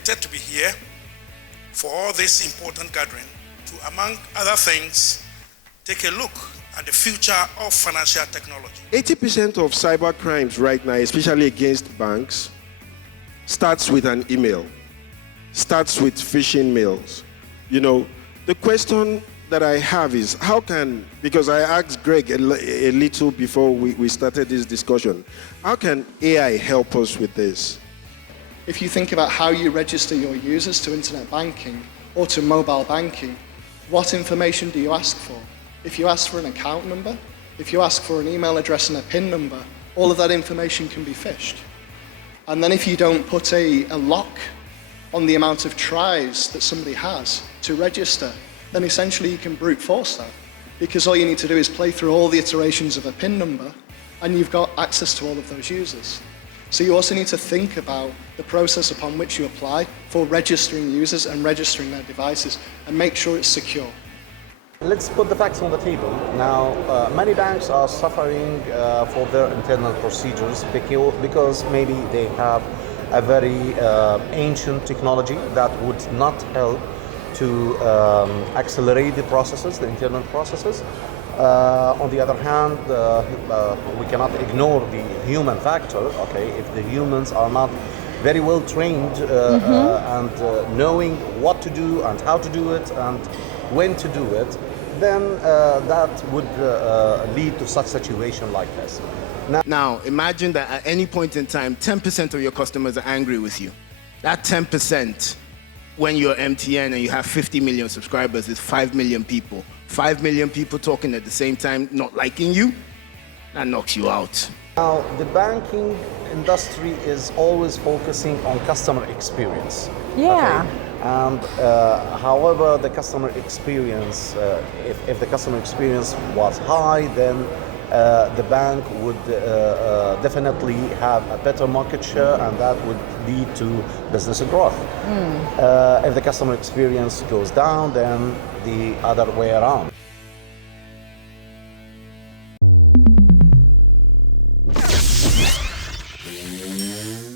delighted to be here for all this important gathering to, among other things, take a look at the future of financial technology. 80% of cyber crimes right now, especially against banks, starts with an email, starts with phishing mails. You know, the question that I have is, how can, because I asked Greg a little before we started this discussion, how can AI help us with this? If you think about how you register your users to internet banking or to mobile banking, what information do you ask for? If you ask for an account number, if you ask for an email address and a PIN number, all of that information can be phished. And then if you don't put a lock on the amount of tries that somebody has to register, then essentially you can brute force that. Because all you need to do is play through all the iterations of a PIN number and you've got access to all of those users. So you also need to think about the process upon which you apply for registering users and registering their devices and make sure it's secure. Let's put the facts on the table. Now, many banks are suffering for their internal procedures because maybe they have a very ancient technology that would not help to accelerate the processes, the internal processes. On the other hand, we cannot ignore the human factor. Okay, if the humans are not very well trained and knowing what to do and how to do it and when to do it, then that would lead to such situation like this. Now, imagine that at any point in time, 10% of your customers are angry with you. That 10%, when you're MTN and you have 50 million subscribers, is 5 million people. 5 million people talking at the same time, not liking you, that knocks you out. Now, the banking industry is always focusing on customer experience. Yeah. Okay? And however, the customer experience, if the customer experience was high, then the bank would definitely have a better market share, and that would lead to business growth. If the customer experience goes down, then the other way around.